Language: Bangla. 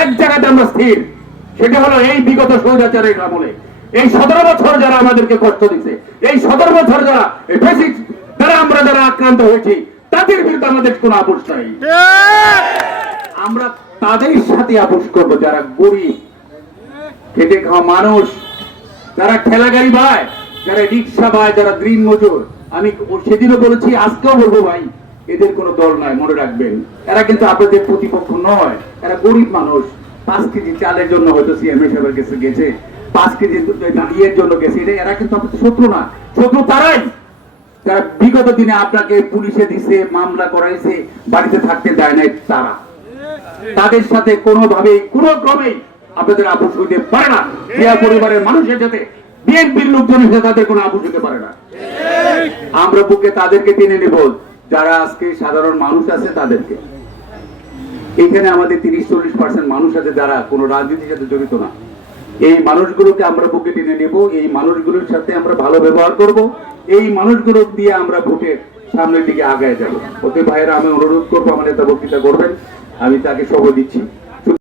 এক জায়গাতে আমরা স্থির। সেটা হলো এই বিগত স্বৈরাচারের আমলে। এই সতেরো বছর যারা আমাদেরকে কষ্ট দিচ্ছে এই সতেরো বছর যারা ফেসিক দ্বারা আমরা যারা আক্রান্ত হয়েছি, তাদের বিরুদ্ধে আমাদের কোনো আপোষ নাই। আমরা তাদের সাথে আপোষ করব, যারা গরিব, খেটে খাওয়া মানুষ, যারা ঠেলা পায় যারা রিক্সা পায় যারা দিন মজুর। আমি সেদিনও বলেছি, আজকেও বলব ভাই এদের কোনো দল নাই, মনে রাখবেন। এরা কিন্তু আপনাদের প্রতিপক্ষ নয়। এরা গরিব মানুষ। পাঁচ কেজি চালের জন্য হয়তো সিএমএ সাহেবের কাছে গেছে। পাঁচ কেজি ইয়ের জন্য গেছে। এটা এরা কিন্তু আপনাদের শত্রু না। শত্রু তারাই। যারা বিগত দিনে আপনাকে পুলিশে দিছে, মামলা করাইছে, বাড়িতে থাকতে দেয় নাই তারা। তাদের সাথে কোনোভাবে কোনো ক্রমেই আপনাদের আপোষ হইতে পারে না। জিয়া পরিবারের মানুষের সাথে বিএনপির লোকজনের সাথে তাদের কোনো আপোষ হতে পারে না। আমরা বুকে তাদেরকে টেনে নেব। যারা আজকে সাধারণ মানুষ আছে তাদেরকে। এখানে আমাদের তিরিশ, চল্লিশ পার্সেন্ট মানুষ আছে যারা কোনো রাজনীতির সাথে জড়িত না। এই মানুষগুলোকে আমরা বুকে টেনে নেব, এই মানুষগুলোর সাথে আমরা ভালো ব্যবহার করব, এই মানুষগুলো দিয়ে আমরা ভোটের সামনের দিকে আগায় যাব। ওতে ভাইয়েরা, আমি অনুরোধ করব, আমার নেতা বক্তৃতা করবেন। আমি তাকে সহ দিচ্ছি।